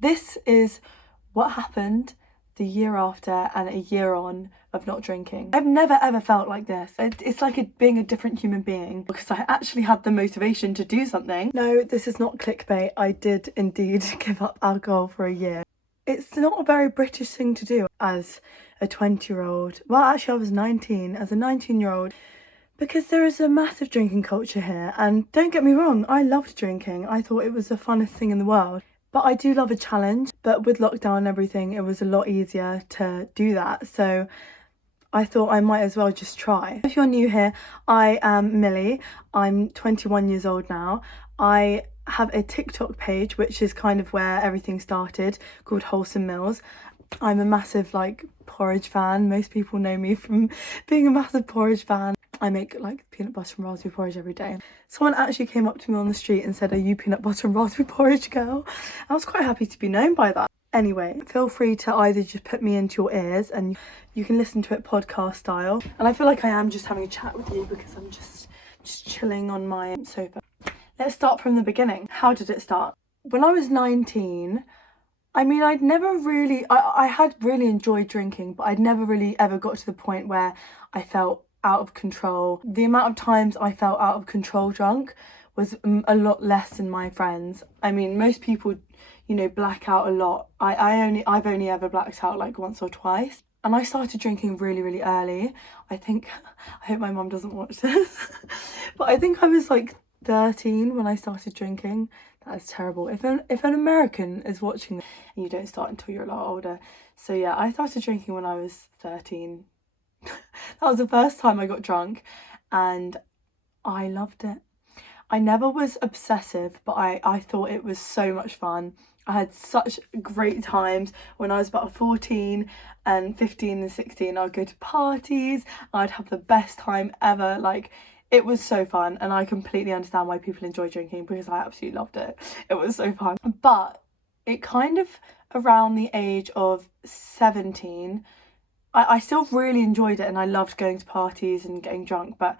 This is what happened the year after and a year on of not drinking. I've never ever felt like this. It's like being a different human being because I actually had the motivation to do something. No, this is not clickbait. I did indeed give up alcohol for a year. It's not a very British thing to do as a 20-year-old. Well, actually I was 19, as a 19-year-old, because there is a massive drinking culture here. And don't get me wrong, I loved drinking. I thought it was the funnest thing in the world. But I do love a challenge. But with lockdown and everything, it was a lot easier to do that. So I thought I might as well just try. If you're new here, I am Millie. I'm 21 years old now. I have a TikTok page, which is kind of where everything started, called WholesomeMils. I'm a massive porridge fan. Most people know me from being a massive porridge fan. I make peanut butter and raspberry porridge every day. Someone actually came up to me on the street and said, "Are you peanut butter and raspberry porridge girl?" I was quite happy to be known by that. Anyway, feel free to either just put me into your ears and you can listen to it podcast style. And I feel like I am just having a chat with you because I'm just chilling on my sofa. Let's start from the beginning. How did it start? When I was 19, I'd never really, I had really enjoyed drinking, but I'd never really ever got to the point where I felt out of control. The amount of times I felt out of control drunk was a lot less than my friends. Most people, black out a lot. I've only ever blacked out once or twice. And I started drinking really, really early. I hope my mum doesn't watch this, but I think I was 13 when I started drinking. That is terrible. If an American is watching this, and you don't start until you're a lot older. So yeah, I started drinking when I was 13. That was the first time I got drunk and I loved it. I never was obsessive, but I thought it was so much fun. I had such great times when I was about 14 and 15 and 16. I'd go to parties, I'd have the best time ever. It was so fun, and I completely understand why people enjoy drinking because I absolutely loved it. It was so fun. But it kind of around the age of 17, I still really enjoyed it and I loved going to parties and getting drunk, but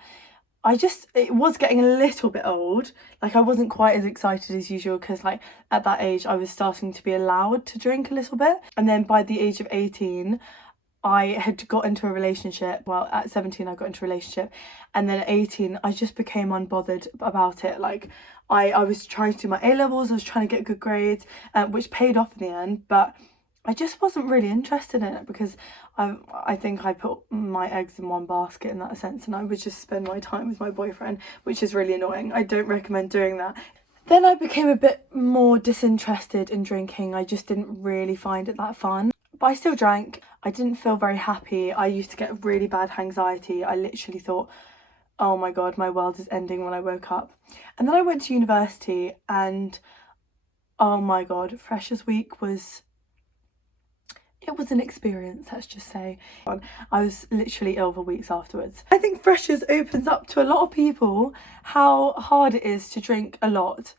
it was getting a little bit old. I wasn't quite as excited as usual because at that age I was starting to be allowed to drink a little bit. And then by the age of 18, I had got into a relationship. Well, at 17 I got into a relationship, and then at 18 I just became unbothered about it. I was trying to do my A-levels, I was trying to get good grades, which paid off in the end, but I just wasn't really interested in it because I think I put my eggs in one basket in that sense, and I would just spend my time with my boyfriend, which is really annoying. I don't recommend doing that. Then I became a bit more disinterested in drinking. I just didn't really find it that fun. But I still drank. I didn't feel very happy. I used to get really bad Hangxiety. I literally thought, oh my God, my world is ending when I woke up. And then I went to university and oh my God, Freshers Week was an experience, let's just say. I was literally ill for weeks afterwards. I think Freshers opens up to a lot of people how hard it is to drink a lot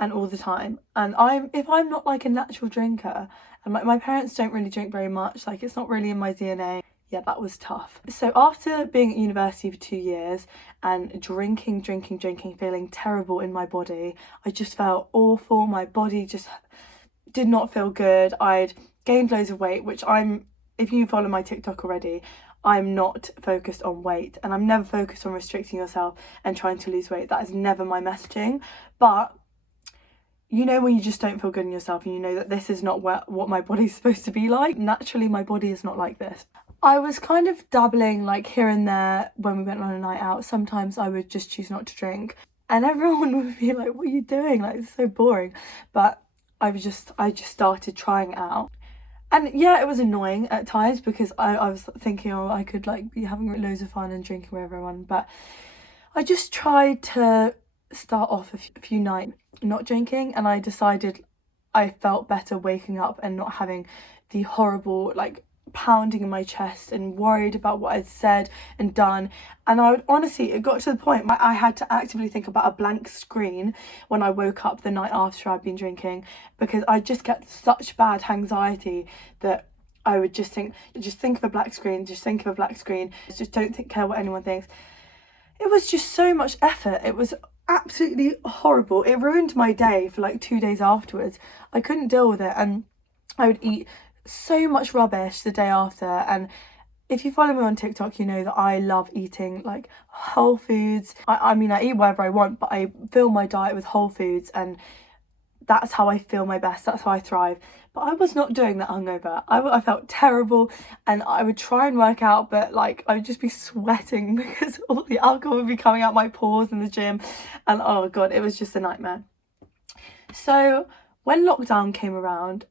and all the time. And if I'm not a natural drinker, and my parents don't really drink very much, it's not really in my DNA. Yeah, that was tough. So after being at university for 2 years and drinking, feeling terrible in my body, I just felt awful. My body just did not feel good. I'd gained loads of weight, which if you follow my TikTok already, I'm not focused on weight, and I'm never focused on restricting yourself and trying to lose weight. That is never my messaging. But when you just don't feel good in yourself and you know that this is not what my body's supposed to be like. Naturally, my body is not like this. I was kind of dabbling here and there when we went on a night out. Sometimes I would just choose not to drink and everyone would be like, what are you doing? It's so boring. But I just started trying it out. And yeah, it was annoying at times because I was thinking, I could be having loads of fun and drinking with everyone. But I just tried to start off a few nights not drinking, and I decided I felt better waking up and not having the horrible pounding in my chest and worried about what I'd said and done. And it got to the point where I had to actively think about a blank screen when I woke up the night after I'd been drinking, because I just get such bad anxiety that I would just think of a black screen, just don't care what anyone thinks. It was just so much effort. It was absolutely horrible. It ruined my day for like 2 days afterwards. I couldn't deal with it, and I would eat so much rubbish the day after. And if you follow me on TikTok, you know that I love eating like whole foods. I mean, I eat whatever I want, but I fill my diet with whole foods, and that's how I feel my best. That's how I thrive. But I was not doing that hungover. I felt terrible, and I would try and work out, but like I would just be sweating because all the alcohol would be coming out my pores in the gym, and oh god, it was just a nightmare. So when lockdown came around,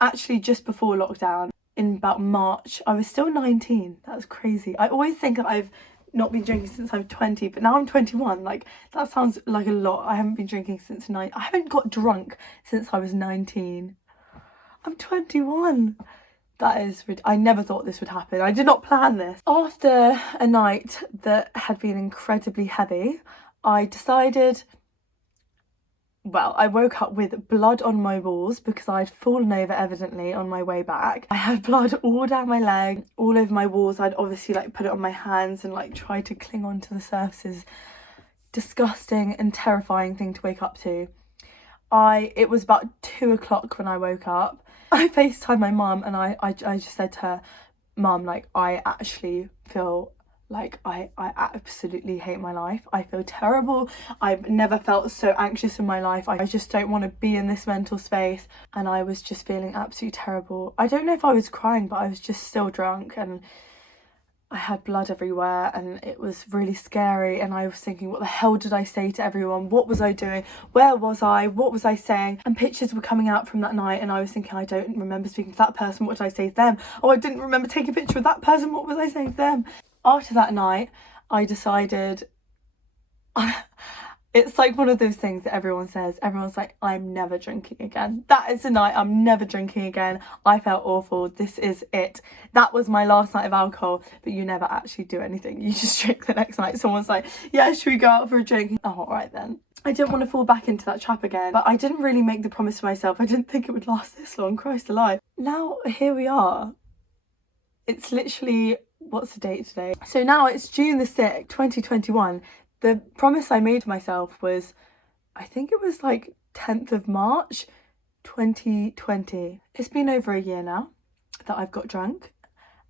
actually just before lockdown, in about March, I was still 19. That was crazy. I always think I've not been drinking since I'm 20, but now I'm 21. Like, that sounds like a lot. I haven't been drinking since I haven't got drunk since I was 19. I'm 21. That is, I never thought this would happen. I did not plan this. After a night that had been incredibly heavy, I decided, well, I woke up with blood on my walls because I'd fallen over evidently on my way back. I had blood all down my leg, all over my walls. I'd obviously like put it on my hands and like try to cling onto the surfaces. Disgusting and terrifying thing to wake up to. It was about 2 o'clock when I woke up. I FaceTimed my mum, and I just said to her, Mum, like, I actually feel like I absolutely hate my life. I feel terrible. I've never felt so anxious in my life. I just don't want to be in this mental space. And I was just feeling absolutely terrible. I don't know if I was crying, but I was just still drunk, and I had blood everywhere, and it was really scary. And I was thinking, what the hell did I say to everyone? What was I doing? Where was I? What was I saying? And pictures were coming out from that night, and I was thinking, I don't remember speaking to that person. What did I say to them? Oh, I didn't remember taking a picture of that person. What was I saying to them? After that night, I decided, it's like one of those things that everyone says. Everyone's like, I'm never drinking again. That is the night. I'm never drinking again. I felt awful. This is it. That was my last night of alcohol. But you never actually do anything. You just drink the next night. Someone's like, yeah, should we go out for a drink? Oh, all right then. I didn't want to fall back into that trap again. But I didn't really make the promise to myself. I didn't think it would last this long. Christ alive. Now, here we are. It's literally, what's the date today? So now it's June the 6th, 2021. The promise I made myself was, I think it was like 10th of March, 2020. It's been over a year now that I've got drunk,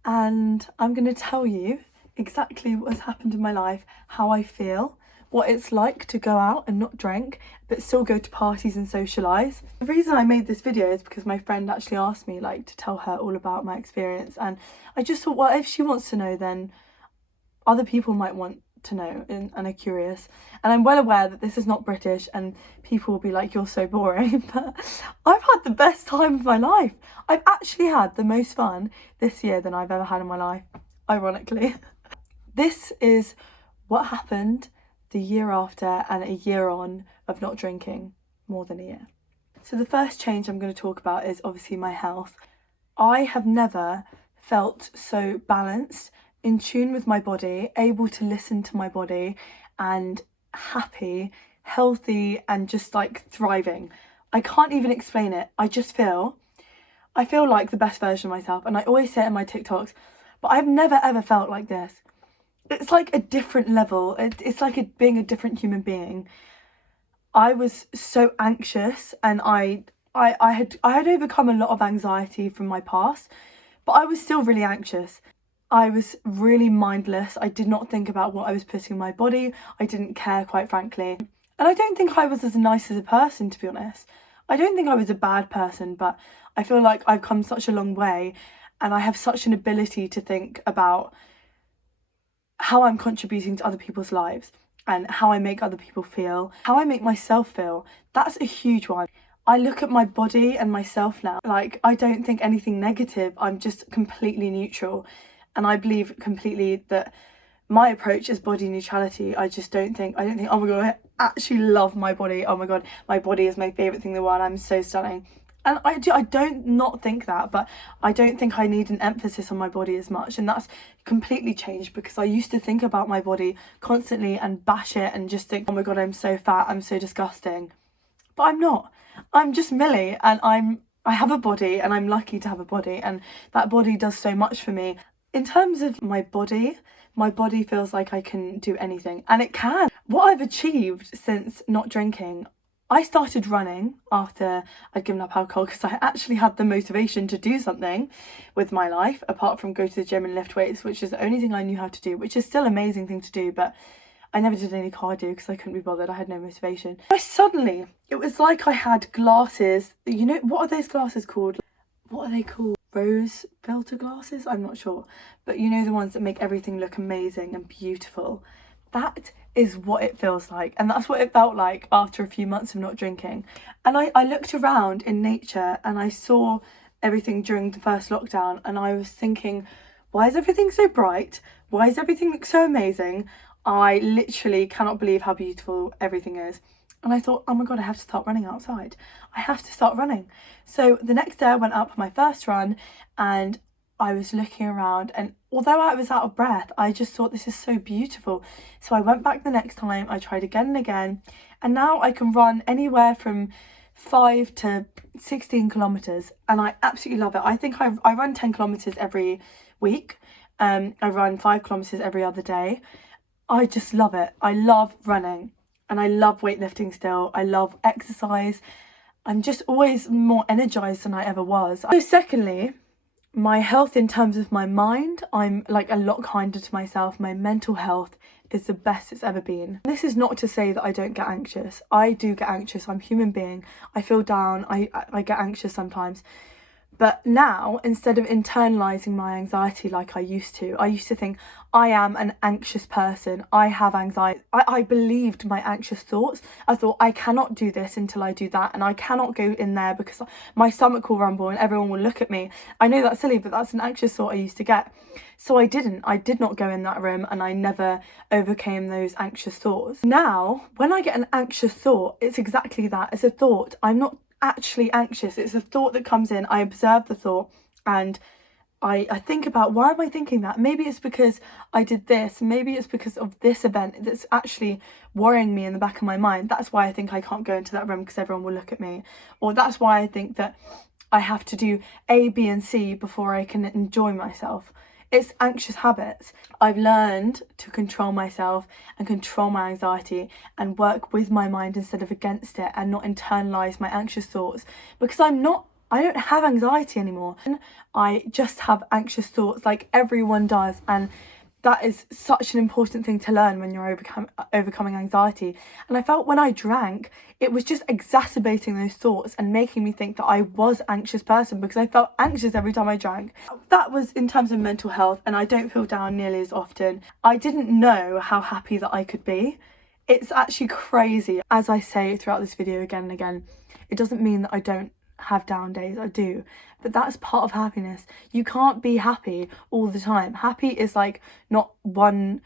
and I'm going to tell you exactly what has happened in my life, how I feel, what it's like to go out and not drink, but still go to parties and socialise. The reason I made this video is because my friend actually asked me like to tell her all about my experience, and I just thought, well, if she wants to know, then other people might want to know and are curious. And I'm well aware that this is not British and people will be like, you're so boring, but I've had the best time of my life. I've actually had the most fun this year than I've ever had in my life, ironically. This is what happened the year after and a year on of not drinking, more than a year. So the first change I'm going to talk about is obviously my health. I have never felt so balanced, in tune with my body, able to listen to my body, and happy, healthy, and just like thriving. I can't even explain it. I feel like the best version of myself, and I always say it in my TikToks, but I've never ever felt like this. It's like a different level. It's like being a different human being. I was so anxious, and I had overcome a lot of anxiety from my past, but I was still really anxious. I was really mindless. I did not think about what I was putting in my body. I didn't care, quite frankly. And I don't think I was as nice as a person, to be honest. I don't think I was a bad person, but I feel like I've come such a long way, and I have such an ability to think about how I'm contributing to other people's lives and how I make other people feel, how I make myself feel. That's a huge one. I look at my body and myself now, like I don't think anything negative. I'm just completely neutral. And I believe completely that my approach is body neutrality. I don't think, oh my God, I actually love my body. Oh my God, my body is my favourite thing in the world. I'm so stunning. And I don't not think that, but I don't think I need an emphasis on my body as much. And that's completely changed, because I used to think about my body constantly and bash it and just think, oh my God, I'm so fat, I'm so disgusting. But I'm not. I'm just Millie, and I have a body, and I'm lucky to have a body, and that body does so much for me. In terms of my body feels like I can do anything, and it can. what I've achieved since not drinking, I started running after I'd given up alcohol because I actually had the motivation to do something with my life apart from go to the gym and lift weights, which is the only thing I knew how to do, which is still an amazing thing to do, but I never did any cardio because I couldn't be bothered. I had no motivation. Suddenly, it was like I had glasses. You know, what are those glasses called? What are they called? Rose filter glasses? I'm not sure. But you know, the ones that make everything look amazing and beautiful. That is what it feels like. And that's what it felt like after a few months of not drinking. And I looked around in nature and I saw everything during the first lockdown. And I was thinking, why is everything so bright? Why does everything look so amazing? I literally cannot believe how beautiful everything is. And I thought, oh my God, I have to start running outside. I have to start running. So the next day I went out for my first run and I was looking around, and although I was out of breath, I just thought this is so beautiful. So I went back the next time, I tried again and again, and now I can run anywhere from 5 to 16 kilometers and I absolutely love it. I think I run 10 kilometers every week. I run 5 kilometers every other day. I just love it. I love running and I love weightlifting still. I love exercise. I'm just always more energized than I ever was. So secondly, my health in terms of my mind, I'm like a lot kinder to myself. My mental health is the best it's ever been. This is not to say that I don't get anxious. I do get anxious. I'm a human being. I feel down. I get anxious sometimes. But now, instead of internalizing my anxiety like I used to think I am an anxious person. I have anxiety. I believed my anxious thoughts. I thought I cannot do this until I do that, and I cannot go in there because my stomach will rumble and everyone will look at me. I know that's silly, but that's an anxious thought I used to get. So I did not go in that room, and I never overcame those anxious thoughts. Now, when I get an anxious thought, it's exactly that. It's a thought. I'm not actually anxious. It's a thought that comes in. I observe the thought and I think about, why am I thinking that? Maybe it's because I did this. Maybe it's because of this event that's actually worrying me in the back of my mind. That's why I think I can't go into that room because everyone will look at me. Or that's why I think that I have to do A, B and C before I can enjoy myself. It's anxious habits. I've learned to control myself and control my anxiety and work with my mind instead of against it, and not internalize my anxious thoughts, because I don't have anxiety anymore. I just have anxious thoughts like everyone does, and that is such an important thing to learn when you're overcoming anxiety. And I felt when I drank, it was just exacerbating those thoughts and making me think that I was an anxious person, because I felt anxious every time I drank. That was in terms of mental health, and I don't feel down nearly as often. I didn't know how happy that I could be. It's actually crazy. As I say throughout this video again and again, it doesn't mean that I don't have down days. I do, but that's part of happiness. You can't be happy all the time. Happy is like not one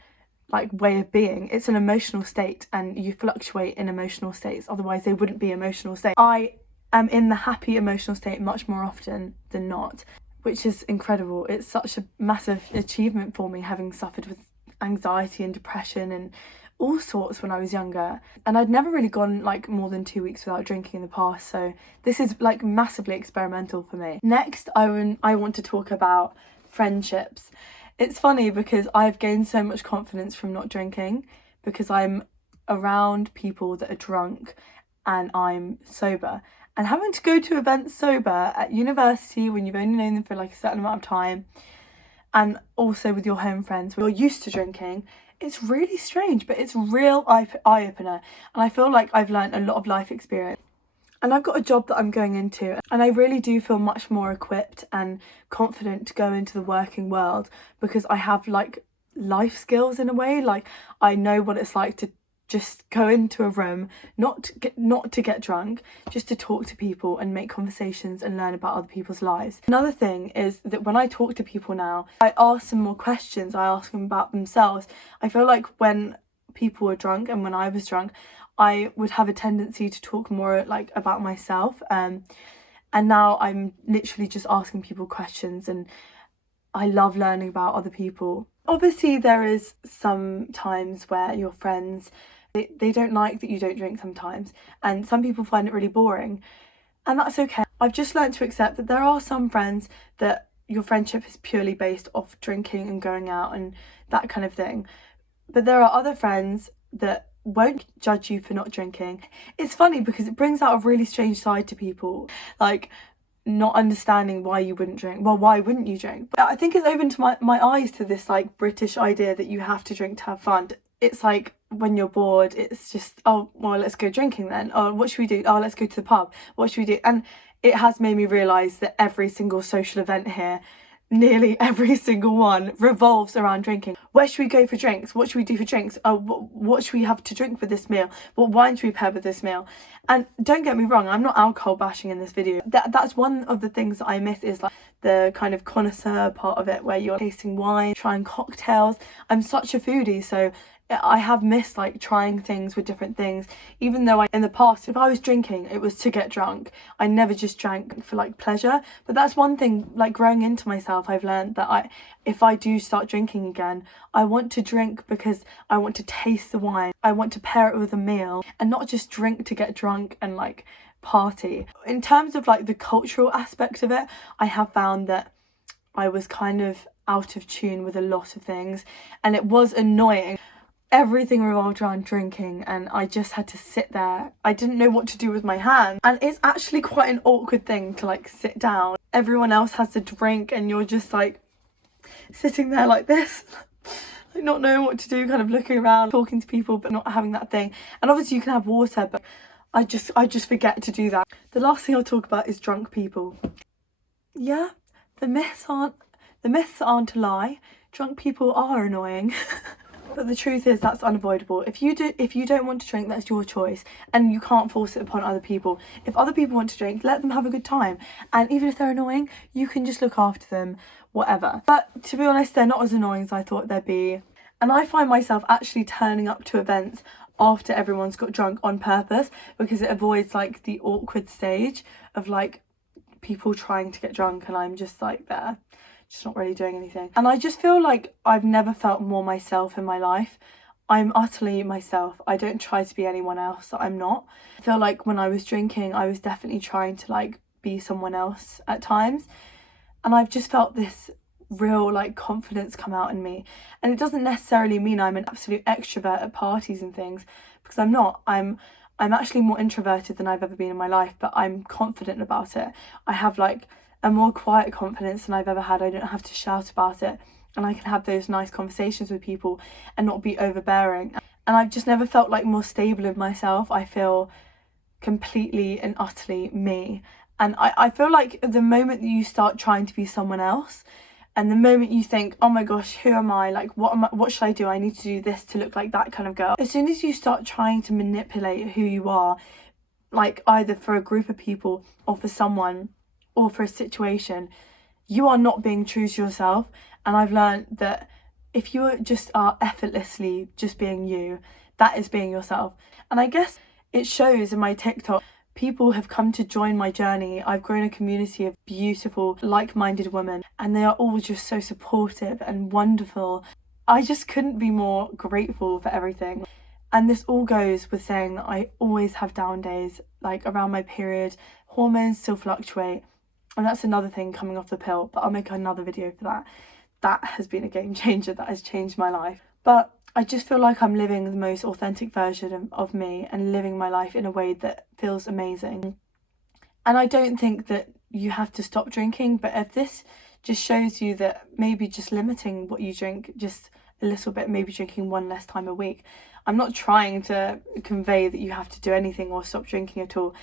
like way of being. It's an emotional state, and you fluctuate in emotional states, otherwise they wouldn't be emotional states. I am in the happy emotional state much more often than not, which is incredible. It's such a massive achievement for me, having suffered with anxiety and depression and all sorts when I was younger, and I'd never really gone like more than 2 weeks without drinking in the past, so this is like massively experimental for me. Next, I want to talk about friendships. It's funny because I've gained so much confidence from not drinking, because I'm around people that are drunk and I'm sober, and having to go to events sober at university when you've only known them for like a certain amount of time, and also with your home friends when you're used to drinking, it's really strange, but it's a real eye-opener, and I feel like I've learned a lot of life experience. And I've got a job that I'm going into, and I really do feel much more equipped and confident to go into the working world, because I have like life skills in a way. Like, I know what it's like to just go into a room, not to get drunk, just to talk to people and make conversations and learn about other people's lives. Another thing is that when I talk to people now, I ask them more questions. I ask them about themselves. I feel like when people were drunk and when I was drunk, I would have a tendency to talk more like about myself, and now I'm literally just asking people questions, and I love learning about other people. Obviously there is some times where your friends, they don't like that you don't drink sometimes, and some people find it really boring, and that's okay. I've just learned to accept that there are some friends that your friendship is purely based off drinking and going out and that kind of thing, but there are other friends that won't judge you for not drinking. It's funny because it brings out a really strange side to people, like not understanding why you wouldn't drink. Well, why wouldn't you drink? But I think it's opened to my eyes to this like British idea that you have to drink to have fun. It's like when you're bored, it's just, oh, well, let's go drinking then. Oh, what should we do? Oh, let's go to the pub. What should we do? And it has made me realise that every single social event here, nearly every single one, revolves around drinking. Where should we go for drinks? What should we do for drinks? Oh, what should we have to drink for this meal? What wine should we pair with this meal? And don't get me wrong, I'm not alcohol bashing in this video. That's one of the things that I miss, is like the kind of connoisseur part of it, where you're tasting wine, trying cocktails. I'm such a foodie, so I have missed like trying things with different things, even though in the past, if I was drinking, it was to get drunk. I never just drank for like pleasure. But that's one thing, like growing into myself, I've learned that if I do start drinking again, I want to drink because I want to taste the wine. I want to pair it with a meal and not just drink to get drunk and like party. In terms of like the cultural aspect of it, I have found that I was kind of out of tune with a lot of things, and it was annoying. Everything revolved around drinking, and I just had to sit there. I didn't know what to do with my hand, and it's actually quite an awkward thing to like sit down. Everyone else has to drink and you're just like sitting there like this, like not knowing what to do, kind of looking around, talking to people but not having that thing. And obviously you can have water, but I just forget to do that. The last thing I'll talk about is drunk people. Yeah, the myths aren't a lie. Drunk people are annoying. But the truth is that's unavoidable. If you don't want to drink, that's your choice, and you can't force it upon other people. If other people want to drink, let them have a good time, and even if they're annoying, you can just look after them, whatever. But to be honest, they're not as annoying as I thought they'd be, and I find myself actually turning up to events after everyone's got drunk on purpose, because it avoids like the awkward stage of like people trying to get drunk and I'm just like there, just not really doing anything. And I just feel like I've never felt more myself in my life. I'm utterly myself. I don't try to be anyone else that I'm not. I feel like when I was drinking, I was definitely trying to like be someone else at times, and I've just felt this real like confidence come out in me. And it doesn't necessarily mean I'm an absolute extrovert at parties and things, because I'm not. I'm actually more introverted than I've ever been in my life, but I'm confident about it. I have like a more quiet confidence than I've ever had. I don't have to shout about it, and I can have those nice conversations with people and not be overbearing. And I've just never felt like more stable in myself. I feel completely and utterly me. And I feel like the moment that you start trying to be someone else, and the moment you think, oh my gosh, who am I? Like, what should I do? I need to do this to look like that kind of girl. As soon as you start trying to manipulate who you are, like either for a group of people or for someone or for a situation, you are not being true to yourself. And I've learned that if you just are effortlessly just being you, that is being yourself. And I guess it shows in my TikTok. People have come to join my journey. I've grown a community of beautiful, like-minded women, and they are all just so supportive and wonderful. I just couldn't be more grateful for everything. And this all goes with saying that I always have down days, like around my period. Hormones still fluctuate, and that's another thing coming off the pill, but I'll make another video for that. That has been a game changer. That has changed my life. But I just feel like I'm living the most authentic version of me and living my life in a way that feels amazing. And I don't think that you have to stop drinking, but if this just shows you that maybe just limiting what you drink just a little bit, maybe drinking one less time a week. I'm not trying to convey that you have to do anything or stop drinking at all.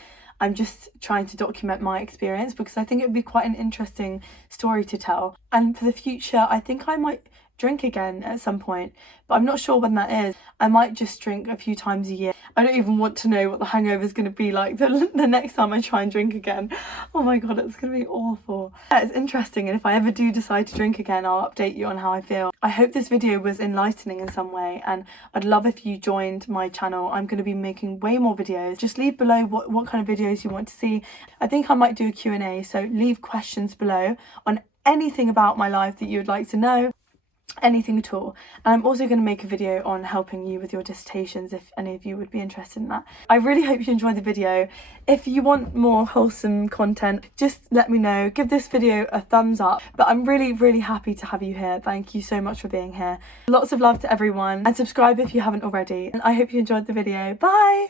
I'm just trying to document my experience because I think it would be quite an interesting story to tell. And for the future, I think I might drink again at some point, but I'm not sure when that is. I might just drink a few times a year. I don't even want to know what the hangover is going to be like the next time I try and drink again. Oh my god, it's going to be awful. Yeah, it's interesting, and if I ever do decide to drink again, I'll update you on how I feel. I hope this video was enlightening in some way, and I'd love if you joined my channel. I'm going to be making way more videos. Just leave below what kind of videos you want to see. I think I might do a Q&A, so leave questions below on anything about my life that you would like to know. anything at all. And I'm also going to make a video on helping you with your dissertations if any of you would be interested in that. I really hope you enjoyed the video. If you want more wholesome content, just let me know. Give this video a thumbs up. But I'm really happy to have you here. Thank you so much for being here. Lots of love to everyone, and subscribe if you haven't already. And I hope you enjoyed the video. Bye!